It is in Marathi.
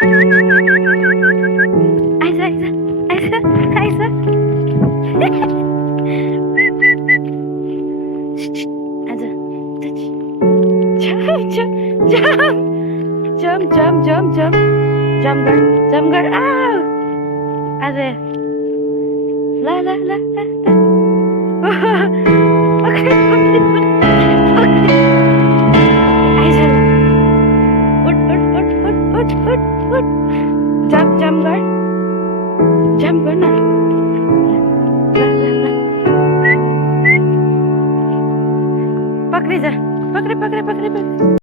Aiza Aiza Aiza Aiza Aiza jump girl ah ada la la la la okay aja ut jump girl na